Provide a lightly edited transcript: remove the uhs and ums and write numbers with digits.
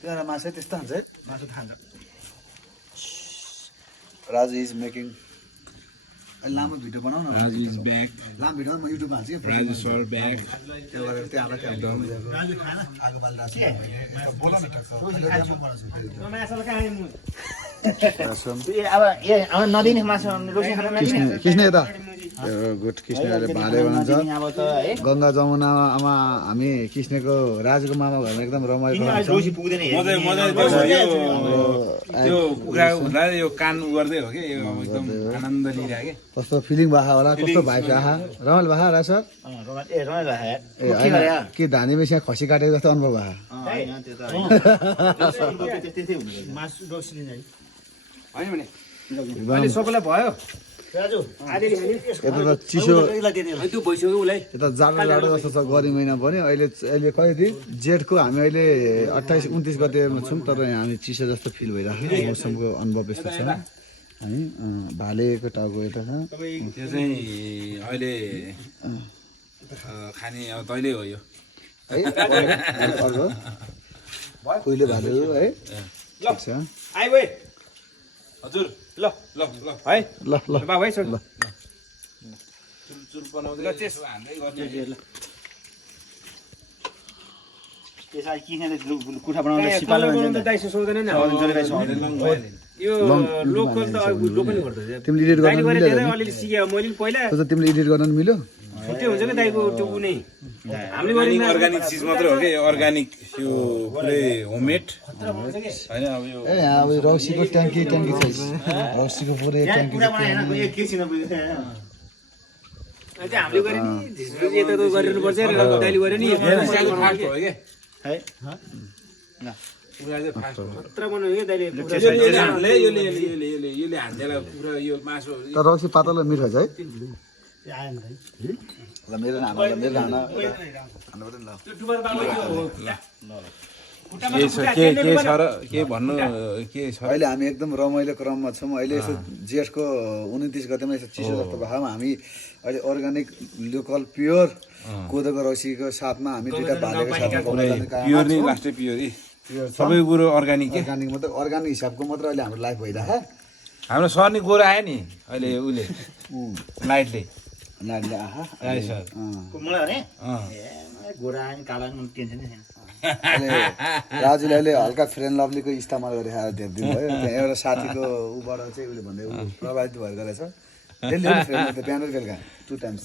त्यो मासु त्यस्तो हुन्छ है मासु खान्छ राजु इज मेकिङ लामो भिडियो बनाउन Raju is back. लामो भिडियोमा म युट्युबमा हाल्छु क्या Raju is all back. त्यो गरेर त्यो हाल्दा क्या राजु खाना आगो बाल राजु बोल न अब नदिने मासु रोसी खान नदिने कृष्ण यता गुड कृष्णले भाले बनाउँछ अब त है गङ्गा जमुनामा हामी कृष्णको राजुको मामा घरमा एकदम रमाइलो हुन्छ रोसी पुग्दैन मजा त्यो कुखुरा हुँदा यो कान गर्दै हो कि यो अब एकदम आनन्द लिइरहेको के कस्तो फिलिङ भए होला कस्तो भाइ आहा रमाइलो भए राज सर रमाइलो है ए होइन के धाने बेसी खसी काटेको जस्तो अनुभव भयो त्यो त त्यस्तै हुन्छ मासु रोसी लिन्छ होइन भने अहिले सबैलाई भयो राजु यता त चिसो त्यो भइसक्यो उसलाई यता जाडो जाडो जस्तो छ गरी महिना पनि अहिले कति जेठको हामी अहिले 28-29 गतेमा छौँ तर हामी चिसो जस्तो फिल भइरहेको छ मौसमको अनुभव यस्तो छ है भालेको टाउको यता छ त्यो चाहिँ अहिले खाने अब तैँले हो यो है अर्को कुहिले भाले हो है ठिक छ आइ भाइ हजुर ल ल ल है ल ल बाबु है सर ल चुल बनाउँदै त्यसो हान्दै गर्नु त्यसलाई किनेर कुठा बनाउँदा सिपालो भन्छ दाइसो सोध्दैन नि यो लोकल त लोकल गर्छ तिमीले एडिट गर्न मिल्यो अलिअलि सिकेँ मैले पहिला तिमीले एडिट गर्न मिल्यो छुट्टै हुन्छ क्या दाइको त्यो कुनै हामीले अर्ग्यानिक चिज मात्रै हो कि अर्ग्यानिक यो पुरै होममेड होइन अब यो ए अब रक्सीको ट्याङ्की छ रक्सीको पुरै ट्याङ्की एकैछिन बुझ्छ हामीले गरे नि यता त गरिरहनुपर्छ दाइले गरे नि फास्ट हो क्या है पुरा चाहिँ फास्ट हो खतरा बनायो क्या दाइले यसले हान्देला पुरा यो मासु तर रक्सी पातलो मिठो छ है आएन भाइ ल मेरो नाम मेरो नाम के छ र के भन्नु के छ अहिले हामी एकदम रमाइलो क्रममा छौँ अहिले यसो जेठको 29 गतेमा यसो चिसो जस्तो भएको हामी अहिले अर्ग्यानिक लोकल प्योर कोदोको रक्सीको साथमा हामी दुईटा भालेको साथमा प्योर नै लास्टै प्योर सबै कुरो अर्ग्यानिक के अर्ग्यानिक मात्रै अर्ग्यानिक हिसाबको मात्र अहिले हाम्रो लाइफ भइरहेको हाम्रो सर नि गोरो आयो नि अहिले उसले लाइटले नानीले आहा राई सर मलाई भने गोरा अनि काला पनि टेन्सन छैन अहिले राजुले अहिले हल्का फ्रेन्ड लभलीको इस्तेमाल गरेर धेरै दिन भयो त्यहाँ एउटा साथीको ऊबाट चाहिँ उसले भन्दै प्रभावित भएर रहेछ डेली फ्रेन्ड बिहान र बेलुका 2 टाइम्स